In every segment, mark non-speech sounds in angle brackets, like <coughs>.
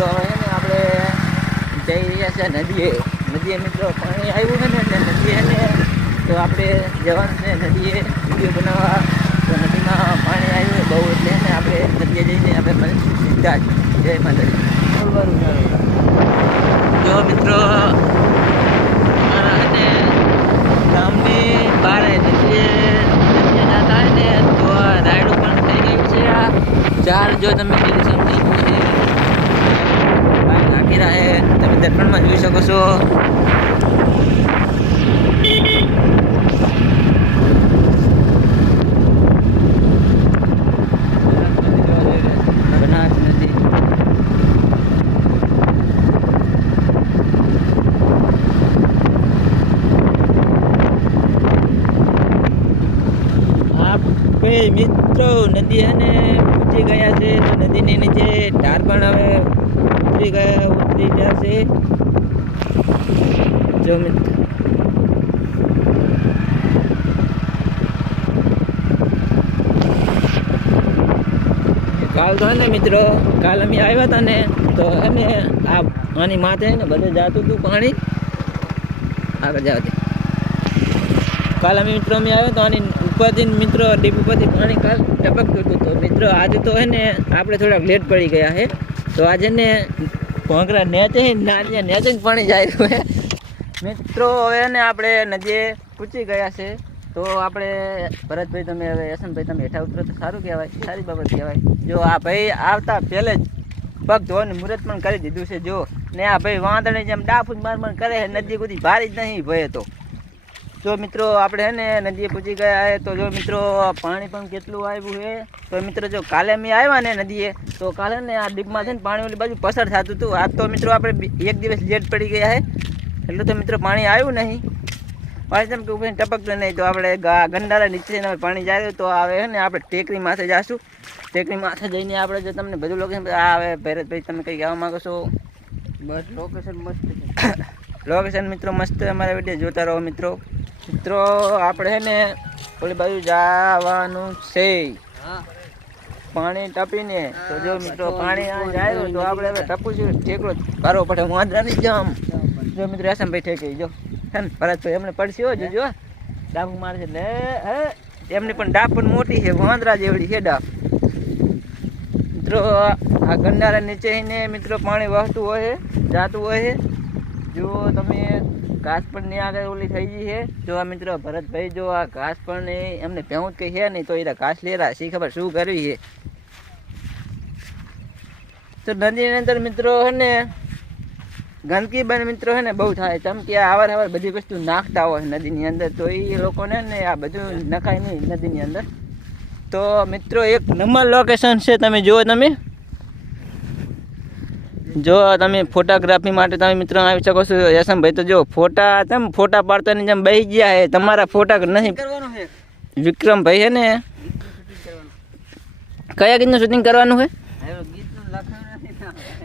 મિત્રો, હવે ને આપણે જઈ રહ્યા છે નદીએ. નદીએ મિત્રો પાણી આવ્યું છે ને, એટલે નદીએ ને તો આપણે જવાનું છે નદીએ. વીડિયો બનાવવા. તો નદીમાં પાણી આવ્યું બહુ એટલે ને આપણે નદીએ જઈને આપણે સીધા જ. જય માતાજી. જો મિત્રો અને ગામની બહાર નદીએ નદીએ જતા ને તો રાયડું પણ થઈ ગયું છે આ. ઝાડ જો તમે લીલુંછમ થઈ ગયું છે ભાઈ નાખી રહ્યા તમે દર્પણમાં જોઈ શકો છો. મિત્રો, નદી અને પૂછી ગયા છે. તો નદીની નીચે ઢાર પણ હવે ઉતરી ગયા ઉતરી ગયા છે. જો મિત્ર. કાલ તો ને મિત્રો, કાલ અમે આવ્યા હતા ને, તો અમે આ આની માથે ને બધે જાતું હતું પાણી. આગળ જાવ કાલ અમે મિત્રો, અમે આવ્યા તો આની ઉપરથી મિત્રો, ડીપ ઉપરથી પાણી કાલ ટપકતું હતું. તો મિત્રો, આજે તો હે ને આપણે થોડાક લેટ પડી ગયા છે તો આજે ને ભોંગરા નેચે નાની નેચે પાણી જાય છે. મિત્રો, હવે ને આપણે નદીએ પૂછી ગયા છે. તો આપણે ભરતભાઈ તમે હવે યશનભાઈ તમે હેઠા ઉતરો તો સારું કહેવાય, સારી બાબત કહેવાય. જો આ ભાઈ આવતા પહેલે જ પગ ધોવાનું મુહૂર્ત પણ કરી દીધું છે. જો ને આ ભાઈ વાંદણે જેમ ડાફૂજ માર માર કરે નદી કુદી ભારી જ નહીં ભય તો. જો મિત્રો આપણે હે ને નદીએ પૂછી ગયા હે તો જો મિત્રો પાણી પણ કેટલું આવ્યું છે તો મિત્રો જો કાલે અમે આવ્યા ને નદીએ તો કાલે ને આ ડીપમાં છે ને પાણી ઓલી બાજુ પસાર થતું હતું. આજ તો મિત્રો આપણે એક દિવસ લેટ પડી ગયા છે એટલું તો મિત્રો પાણી આવ્યું નહીં. પાણી તેમ કે ઊભી ટપકતું નહીં તો આપણે ગંડારા નીચે પાણી જાય તો આવે છે ને આપણે ટેકરી માથે જાશું. ટેકરી માથે જઈને આપણે જો તમને બધું લોકેશન આ હવે ભરતભાઈ તમે કંઈ કહેવા માગો છો? બસ લોકેશન મસ્ત છે. <coughs> લોકેશન મિત્રો મસ્ત અમારા વીડિયો જોતા રહો મિત્રો. મિત્રો આપણે ને ઓલી બાજુ જવાનું છે. હા. પાણી ટપીને. તો જો મિત્રો પાણી આ જાય તો આપણે હવે ટપું છું. ઠેકડો ભરવો પડે વાંદરા નહીં જાઉં જો મિત્રો એસમભાઈ ઠેકી જો. હે ને ભરતભાઈ એમને પડશે હો જોજો. ડાબુ મારે છે એટલે હે. એમની પણ ડાબ પણ મોટી છે વાંદરા જેવડી છે ડાબ. મિત્રો આ ગંડારા નીચે ને મિત્રો પાણી વહતું હોય જાતું હોય જો તમે ઘાસ પણ નહીં આગળ ઓલી થઈ ગઈ છે. જો આ મિત્રો, ભરતભાઈ જો આ ઘાસ પણ એમને પહેવું કંઈ છે નહીં, તો એ ઘાસ લેરા. શી ખબર શું કરવી છે? તો નદીની અંદર મિત્રો છે ને, ગંદકી બને મિત્રો છે ને, બહુ થાય. ચમકી કે આવાર આવાર બધી વસ્તુ નાખતા હોય નદીની અંદર, તો એ લોકોને ને આ બધું નખાય નહીં નદીની અંદર. તો મિત્રો, એક નંબર લોકેશન છે, તમે જુઓ તમે. જો તમે ફોટોગ્રાફી માટે તમે મિત્રો આવી શકો છો યશમભાઈ તો જો ફોટા તમે ફોટા પાડતાની જેમ બેસી ગયા હે તમારા ફોટા નહીં. છે વિક્રમભાઈ હે ને? કયા ગીતનું શૂટિંગ કરવાનું છે.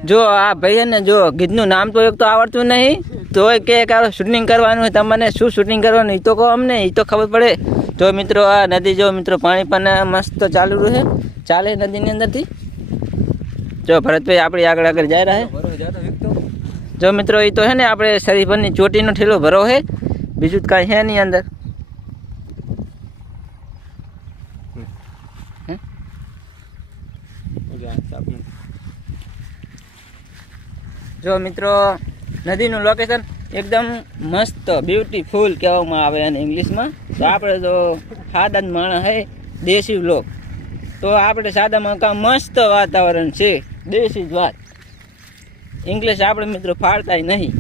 જો આ ભાઈ હે ને જો ગીતનું નામ તો એક તો આવડતું નહીં કે કે શૂટિંગ કરવાનું હોય તમને શું શૂટિંગ કરવાનું એ તો કહો અમને એ તો ખબર પડે. જો મિત્રો આ નદી જો મિત્રો પાણી પણ મસ્ત ચાલુ રહે ચાલે નદીની અંદરથી. જો ભરતભાઈ આપણી આગળ આગળ જાય રહ્યા જો મિત્રો એ તો હે ને આપણે શરીફભાઈની ચોટીનો ઠેલો ભરો છે બીજું તો કાંઈ છે નહીં અંદર. હે? જો મિત્રો, નદીનું લોકેશન એકદમ મસ્ત બ્યુટીફુલ કહેવામાં આવે અને ઇંગ્લિશમાં. તો આપણે તો સાદા માણસ હે, દેશી લોક તો આપણે સાદામાં કાં મસ્ત વાતાવરણ છે. દેશી જ વાત. ઇંગ્લિશ આપણે મિત્રો ફાળતા નહીં.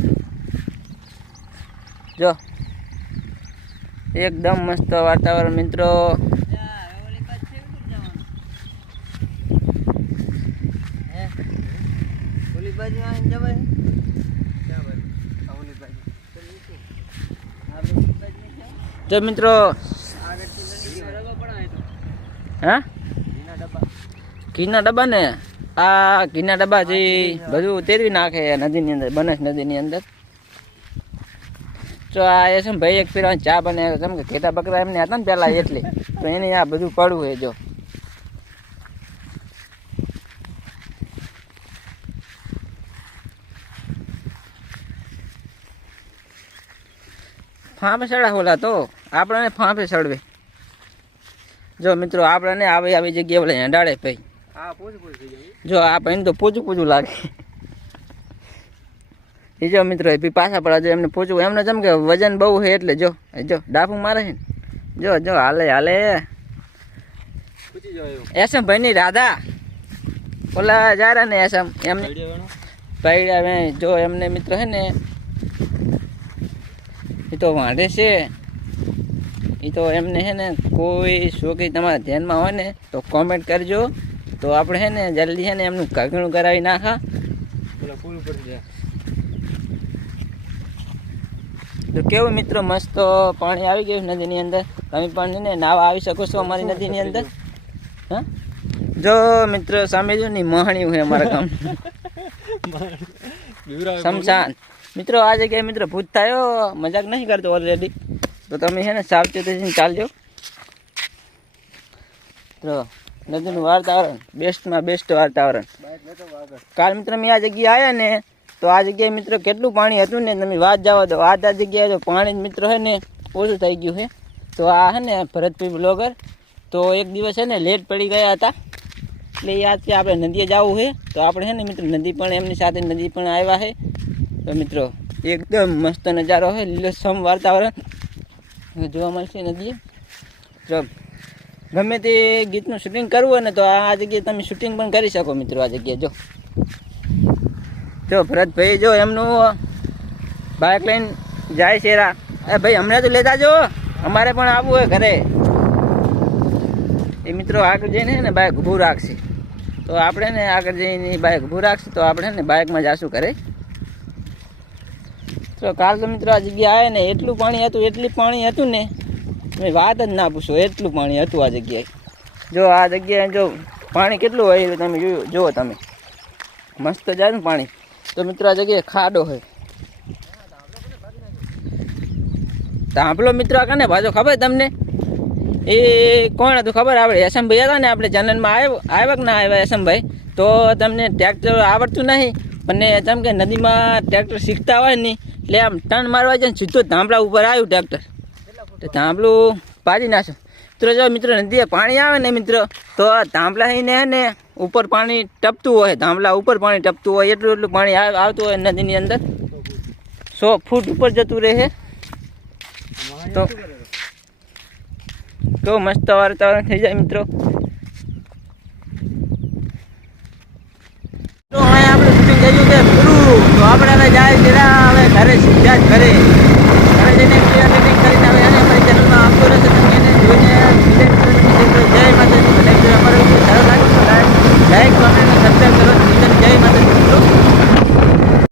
જો. એકદમ મસ્ત વાતાવરણ મિત્રો? જો મિત્રો. તો. હા? ઘીના ડબ્બા. ઘીના ડબ્બા ને આ ઘીના ડબ્બા છે બધું તેરવી નાખે નદીની અંદર, બનાસ નદીની અંદર. તો આ એ શું ભાઈ એક પીરવાની ચા બને કેમ કે ઘેટા બકરા એમને હતા ને પહેલાં એટલે, તો એને આ બધું પડવું છે જો. ફાંપે સડા ઓલા તો, આપણને ફાંફે સડવે. જો મિત્રો, આપણને આવી આવી જગ્યાએ ઓલા હેંડાળે ભાઈ. જો આ ભાઈને તો પૂછું પૂછું લાગે. એ જો મિત્રો એ પાછા પડ્યા જો એમને પૂછવું એમને જેમ કે વજન બહુ છે એટલે જો જો ડાફું મારે છે ને. જો જો હાલે હાલે. એસમ ભાઈ ભાઈની રાધા. ઓલા જારા ને એસમ એમને. ભાઈ જો એમને મિત્ર હે ને એ તો વાંઢે છે. એ તો એમને છે ને કોઈ શોખી તમારા ધ્યાનમાં હોય ને તો કોમેન્ટ કરજો. તો આપણે છે ને જલ્દી છે ને એમનું કાગણું કરાવી નાખા. તો કેવું મિત્રો મસ્ત પાણી આવી ગયું નદીની અંદર? તમે પણ ને નાવા આવી શકો છો અમારી નદીની અંદર? હા? જો મિત્રો સામે જો ને મહાણી હોય અમારા ગામ. શમશાન. મિત્રો આ જગ્યાએ મિત્રો ભૂત થયો મજાક નહીં કરતો ઓલરેડી તો તમે છે ને સાવચેતીથી ચાલજો. તો નદીનું વાતાવરણ, બેસ્ટમાં બેસ્ટ વાતાવરણ. કાલ મિત્ર મેં આ જગ્યાએ આવ્યા ને, તો આ જગ્યાએ મિત્રો કેટલું પાણી હતું ને, તમે વાત જવા દો આ આ જગ્યાએ તો પાણી મિત્રો છે ને, ઓછું થઈ ગયું છે. તો આ છે ને ભરતભાઈ બ્લોગર, તો એક દિવસ છે ને લેટ પડી ગયા હતા. એટલે યાદ કે આપણે નદીએ જવું છે, તો આપણે છે ને મિત્રો નદી પણ એમની સાથે નદી પણ આવ્યા છે. તો મિત્રો, એકદમ મસ્ત નજારો છે લીલોછમ વાતાવરણ. જોવા મળશે નદીએ. તો ગમે તે ગીતનું શૂટિંગ કરવું હોય ને તો આ જગ્યાએ તમે શૂટિંગ પણ કરી શકો મિત્રો, આ જગ્યાએ જો. જો, ભરતભાઈ જો, એમનું બાઇક લઈને જાય છે રા. એ ભાઈ, હમણાં તો લેતા જો અમારે પણ આવવું હોય ઘરે. એ મિત્રો આગળ જઈને ને બાઇક ઊભું રાખશે. તો આપણે ને આગળ જઈને બાઇક ઊભું રાખશે, તો આપણે ને બાઇકમાં જાશું ઘરે. તો કાલ તો મિત્રો આ જગ્યાએ આવે ને, એટલું પાણી હતું, એટલું પાણી હતું ને વાત જ ના પૂછો, એટલું પાણી હતું આ જગ્યાએ. જો આ જગ્યાએ જો પાણી કેટલું હોય તમે જોયું, જુઓ તમે. મસ્ત જાય ને પાણી. તો મિત્રો આ જગ્યાએ ખાડો હોય. તાંભલો મિત્રો કને ભાજો ખબર તમને? એ કોણ હતું ખબર? આપણે યશમભાઈ હતા ને, આપણે ચેનલમાં આવ્યો, આવ્યા કે ના આવ્યા યશમભાઈ? તો તમને ટ્રેક્ટર આવડતું નહીં અને જેમ કે નદીમાં ટ્રેક્ટર શીખતા હોય નહીં એટલે આમ ટર્ન મારવા જાય સીધું ધાંભલા ઉપર આવ્યું ટ્રેક્ટર તો ધાંભલું પાડી નાખો. મિત્રો, જો મિત્રો, નદીએ પાણી આવે ને મિત્રો, તો આ ધાંભલા થઈને હે ને ઉપર પાણી ટપતું હોય. ધાંભલા ઉપર પાણી ટપતું હોય, એટલું એટલું પાણી આવ- આવતું હોય નદીની અંદર. સો ફૂટ ઉપર જતું રહે છે તો કેવું મસ્ત વાતાવરણ થઈ જાય મિત્રો. તો અહીંયા આપણે શૂટિંગ કર્યું છે પૂરું. તો આપણે હવે જાય જરા હવે ઘરે સીધા જ ઘરે. ઘરે જઈને આવતો રહેશે તમે એને જોઈને જય માતાજી બધા અમારો વીડિયો સારો લાગે. તો લાઈક કોમેન્ટ અને જય માતાજી